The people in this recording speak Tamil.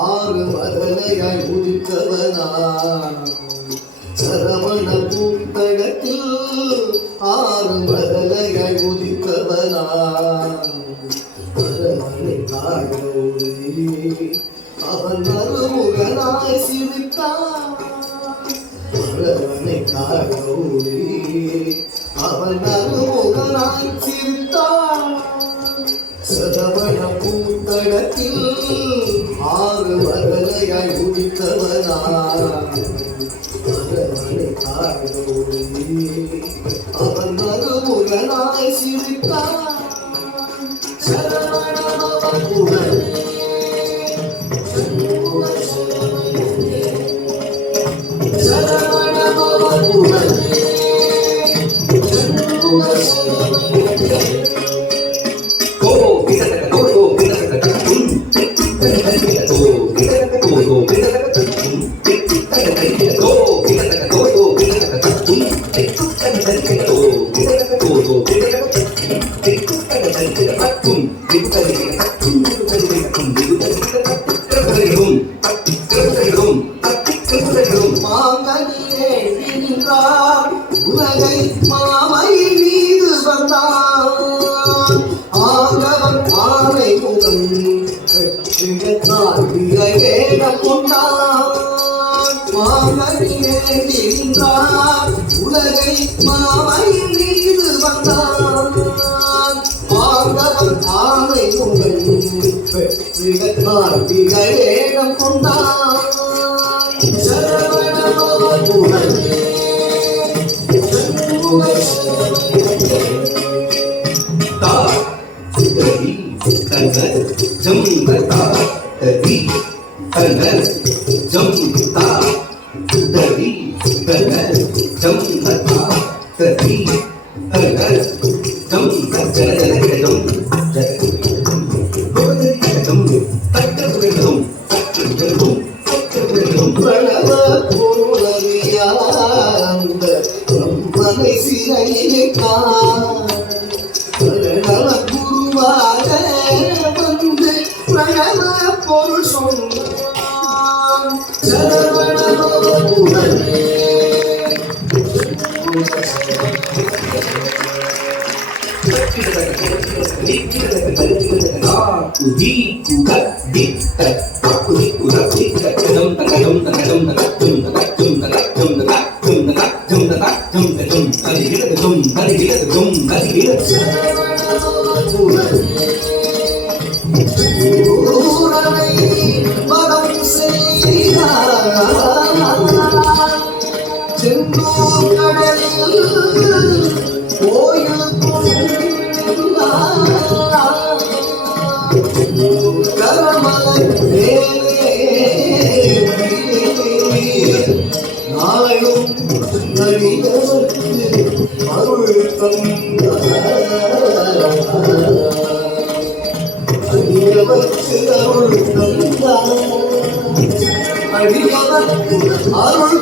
ஆறு மதலையாய் உதித்தவனா சரவண பூத்தடத்தில் ஆறு மதலையாய் உதித்தவனா பரமனை காணோடு அவன் மறுமுகனாய் சிரித்தான் பரமனை காணோடு அவன் மறுமுகனாய் சிரித்தான் சரவண பூத்தடத்தில் ஆறு மதலையாய் உதித்தவனா பரமனை காணோடு அவன் மறுமுகனாய் சிரித்தான் சரவண உலகை மாமை மீது வந்தான் ஆகவன் ஆனை முகம் வேகம் கொண்டான் மாமனியே நின்றான் உலகை மாமை மீது வந்தான் ஆகவன் ஆனை முகம் வேகம் கொண்டான் குருவாக வந்து பிரணவ பொருள் சொன்னான் நாளும் அருள் அடியவர்க்கு அருள் அடியவர்க்கு அருள்